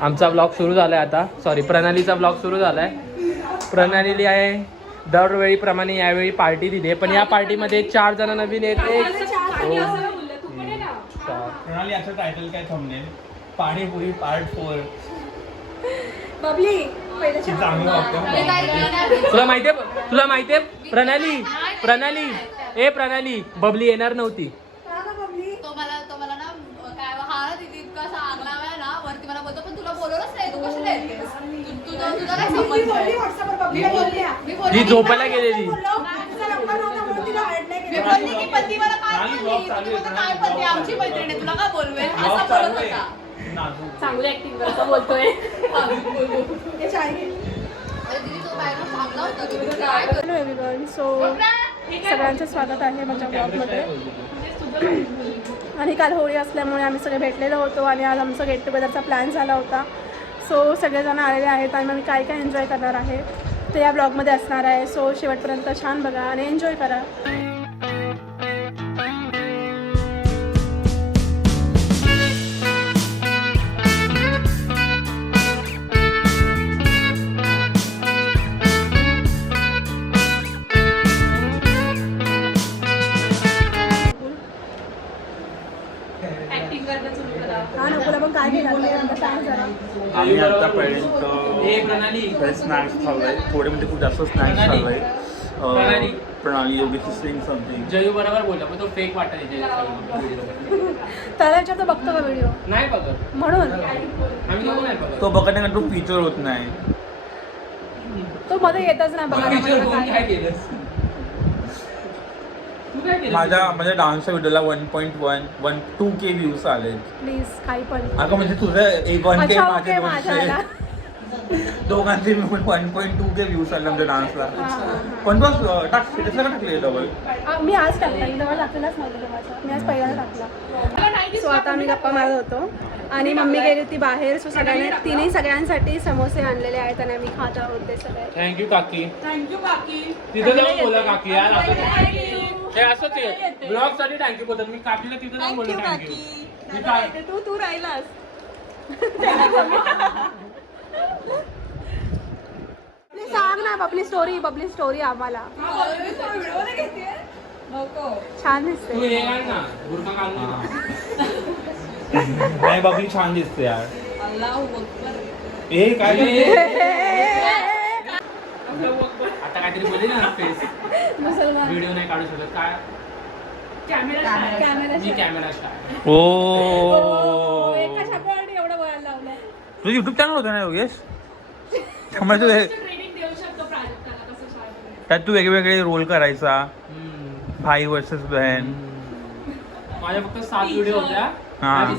आमचा ब्लॉग सुरू झालाय आता. सॉरी, प्रणालीचा ब्लॉग सुरू झालाय. प्रणाली आहे दरवेळीप्रमाणे यावेळी पार्टी दिली, पण या पार्टीमध्ये 4 जण नवीन आहेत. प्रणाली असं टायटल काय थंबनेल? पाणीपुरी पार्ट 4. बबली तुला माहितीये प्रणाली बबली येणार नव्हती. तो मला ना काय हा तिथे इतका सांगला ना वरती मला बोलतो, पण तुला बोलवलंच नाही, तू कशाला येतेस? तुझा काय संबंध आहे? ती झोपायला गेलेली. मी बोलली की पती मला काय बोलली, काय पती आमची मैत्रीण आहे, तुला काय बोलवेल असं बोलत होता. चांगली ऍक्टिंग करतो बोलतोय. हॅलो एव्हरीवन, सो सगळ्यांचं स्वागत आहे माझ्या ब्लॉगमध्ये. आणि काल होळी असल्यामुळे आम्ही सगळे भेटलेलो होतो आणि आज आमचं गेट टुगेदरचा प्लॅन झाला होता. सो सगळेजण आलेले आहेत आणि आम्ही काय काय एन्जॉय करणार आहे ते या ब्लॉगमध्ये असणार आहे. सो शेवटपर्यंत छान बघा आणि एन्जॉय करा. आम्ही आतापर्यंत स्नॅक्स खाल्लाय, थोडे म्हणजे खूप जास्त स्नॅक्स खाल्लाय. प्रणाली योगेश सिंग समथिंग. जयू बरोबर बोलला, पण तो फेक वाटायचा. त्याला विचारतो बघतो का व्हिडिओ? नाही बघत म्हणून आम्ही दोघं नाही बघत. तो बघण्याकडे तो फीचर होत नाही. तो मध्ये येतच नाही बघा. माझ्या डान्सच्या व्हिडिओला 1.2K व्ह्यूज आले. प्लीज काही पण. अगं म्हणजे तुझं 1K माझे माझे दोघांचे मिळून 1.2K व्ह्यूज आले आमच्या डान्सला. पण बस स्टेटसला का टाकले डबल? मी आज टाकला, डबल टाकलेलाच नव्हतं तेव्हाचा. मी आज पहिल्यांदा टाकला. सो आता आम्ही गप्पा मारत होतो आणि मम्मी गेली होती बाहेर. सो तिने सगळ्यांसाठी समोसे आणलेले आहेत आणि आम्ही खात आहोत ते सगळे. थँक्यू काकी. थँक्यू काकी. तिथं जाऊन बोला काकी यार. हे असंच आहे, ब्लॉग साठी थँक्यू बोलतात. मी काकीला तिथं जाऊन बोललो थँक्यू. तू राहिलास. सांग ना बबली स्टोरी आम्हाला. छान दिसते. तू हे घाल ना, बुरखा घाल ना. नाही बबली छान दिसते यार. ए काय आता काहीतरी बोलली ना फेस. व्हिडिओ नाही काढू शकत काय? मी कॅमेरा स्टार. ओ एवढं बोलायला लावलं. तुझं युट्यूब चॅनल होतं ना योगेश? त्यामुळे तू त्यात तू वेगवेगळे रोल करायचा. भाई वर्सेस बहन. माझ्या फक्त 7 व्हिडिओ होत्या. माझ्या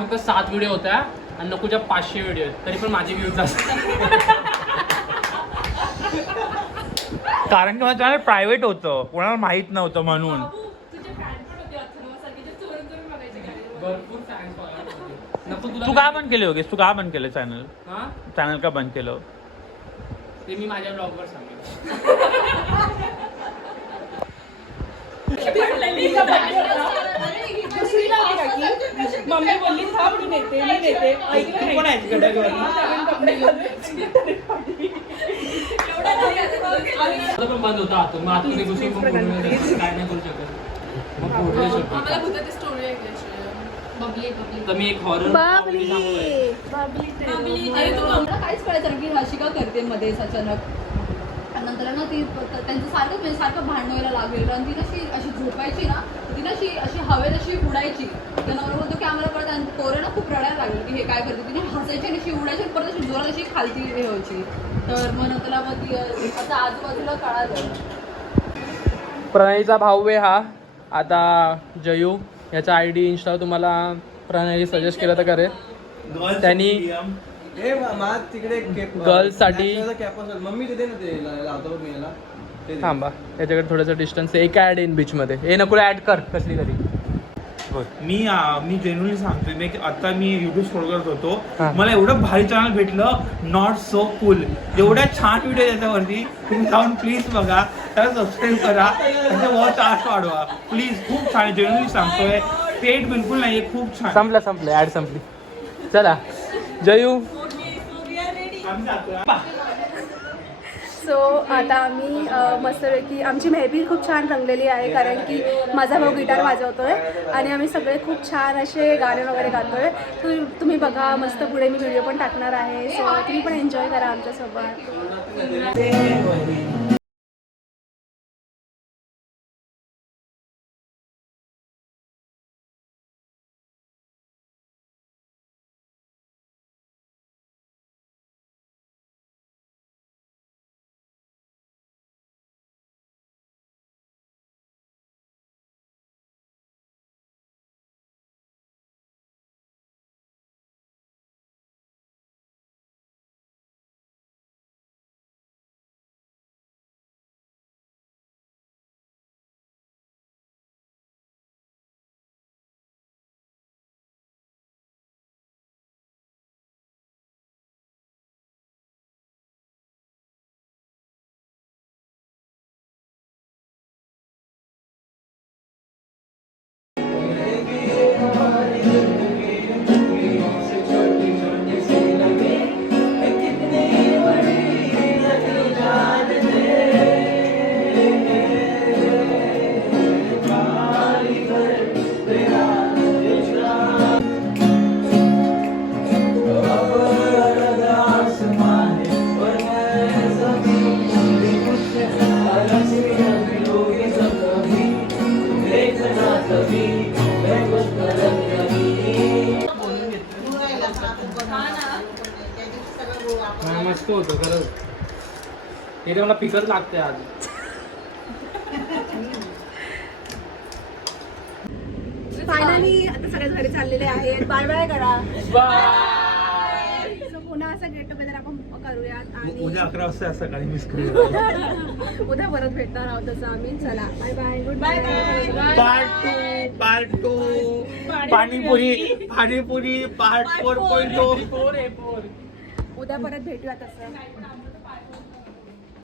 फक्त 7 व्हिडिओ होत्या आणि नकोच्या 500 व्हिडिओ आहेत, तरी पण माझे व्ह्यूज असतात. कारण की माझं चॅनल प्रायव्हेट होतं, कोणाला माहित नव्हतं म्हणून. भरपूर फॅन्स. तू का बंद केलं योगेश? तू का बंद केलं चॅनल का बंद केलं? ते मी माझ्या ब्लॉगवर सांगेन. मम्मी बोलली थांब मी देते पण बंद होता आता. मग आता घुसून पण काय नाही करू शकत. मग पुढे शकतो. तर मी एक हॉरर बाबली. अरे तुला काहीच कळायचं की हशिका करते मध्येच अचानक. नंतर ना ती त्यांचं सारखं भांडण व्हायला लागलेलं आणि ती कशी अशी झोपायची ना, ती ना अशी हवेत अशी उडायची. तर नवरा बोलतो की आम्हाला कळत. आणि पोरं ना खूप रडायला लागली की हे काय करते. तिने हसायची आणि अशी उडायची आणि परत अशी जोरात अशी खालती हे व्हायची. तर मग नंतर मग ती आता आजूबाजूला कळालं. प्रणयचा भाऊ आहे हा. आता जयू याचा ID इंस्टा तुम्हाला प्रणय सजेस्ट केलं तर करेल. त्यांनी गर्ल्ससाठी थांबा, याच्याकडे थोडंसं डिस्टन्स आहे. एक ॲड इन बीचमध्ये. हे नको ॲड कर कसली तरी. मी जेन्युअनली सांगतोय, मी युट्यूब स्क्रोल करत होतो, मला एवढं भारी चॅनल भेटलं, नॉट सो कूल. एवढ्या छान व्हिडिओ त्याच्यावरती. तुम्ही जाऊन प्लीज बघा, त्याला सबस्क्राईब करा, त्याचे वॉच आर्ट वाढवा प्लीज. खूप छान जेन्युअनली सांगतोय. पेट बिलकुल नाहीये, खूप छान. संपलं ऍड संपली. चला जयू. सो आता आम्ही मस्तपैकी आमची मेहफिल खूप छान रंगलेली आहे, कारण की माझा भाऊ गिटार वाजवतोय आणि आम्ही सगळे खूप छान असे गाणे वगैरे गातोय. तुम्ही बघा, मस्त पुढे मी व्हिडिओ पण टाकणार आहे. सो तुम्ही पण एन्जॉय करा आमच्यासोबत. मस्त होतं खरंच. हे मला पिकच लागते आज. फायनली आता सगळ्यात घरी चाललेले आहेत. बाय बाय करा. बाय. सो पुन्हा असं गेट टुगेदर आपण करूयात आणि उद्या 11 वाजता सकाळी मिस करूया. उद्या परत भेटणार आहोत तसं आम्ही. चला bye bye. Goodbye. Part 2 panipuri part 4.0. उद्या परत भेटूया तसं.